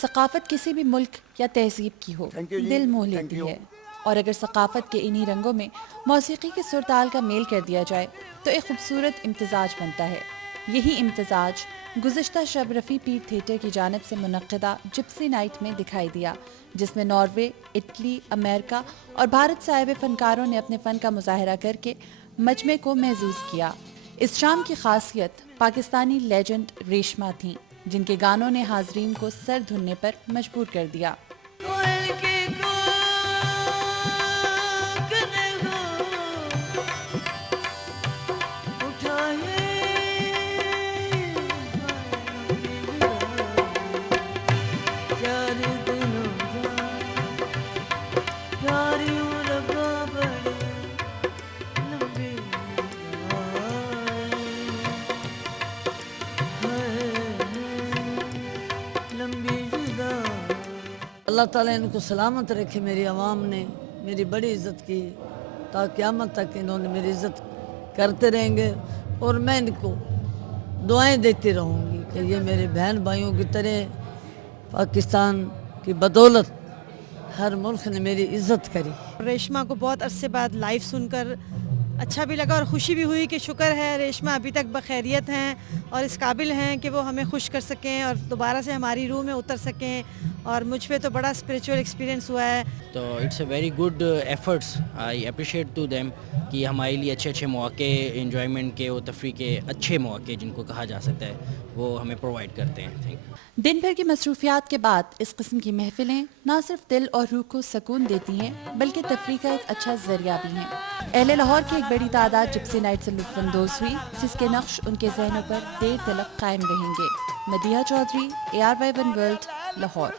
ثقافت کسی بھی ملک یا تہذیب کی ہو دل موہ لیتی ہے، اور اگر ثقافت کے انہی رنگوں میں موسیقی کے سر تال کا میل کر دیا جائے تو ایک خوبصورت امتزاج بنتا ہے۔ یہی امتزاج گزشتہ شب رفیع پیر تھیٹر کی جانب سے منعقدہ جپسی نائٹ میں دکھائی دیا، جس میں ناروے، اٹلی، امریکہ اور بھارت سے آئے ہوئے فنکاروں نے اپنے فن کا مظاہرہ کر کے مجمع کو محظوظ کیا۔ اس شام کی خاصیت پاکستانی لیجنڈ ریشما تھیں، جن کے گانوں نے حاضرین کو سر دھننے پر مجبور کر دیا۔ اللہ تعالیٰ ان کو سلامت رکھے۔ میری عوام نے میری بڑی عزت کی، تا قیامت تک انہوں نے میری عزت کرتے رہیں گے، اور میں ان کو دعائیں دیتی رہوں گی کہ یہ میرے بہن بھائیوں کی طرح پاکستان کی بدولت ہر ملک نے میری عزت کری۔ ریشما کو بہت عرصے بعد لائیو سن کر اچھا بھی لگا اور خوشی بھی ہوئی کہ شکر ہے ریشما ابھی تک بخیریت ہیں اور اس قابل ہیں کہ وہ ہمیں خوش کر سکیں اور دوبارہ سے ہماری روح میں اتر سکیں، اور مجھ پہ تو بڑا اسپریچول ایکسپیرینس ہوا ہے۔ تو it's a very good efforts, I appreciate to them کہ ہمارے لیے اچھے اچھے مواقع انجوائمنٹ کے اور تفریح کے اچھے مواقع جن کو کہا جا سکتا ہے وہ ہمیں پرووائڈ کرتے ہیں۔ Thank you. دن بھر کی مصروفیات کے بعد اس قسم کی محفلیں نہ صرف دل اور روح کو سکون دیتی ہیں بلکہ تفریح کا ایک اچھا ذریعہ بھی ہیں۔ اہل لاہور کی ایک بڑی تعداد جپسی نائٹ سے لطف اندوز ہوئی، جس کے نقش ان کے ذہنوں پر دیر تلک قائم رہیں گے۔ Madiha Chaudhry, ARY1 world, Lahore.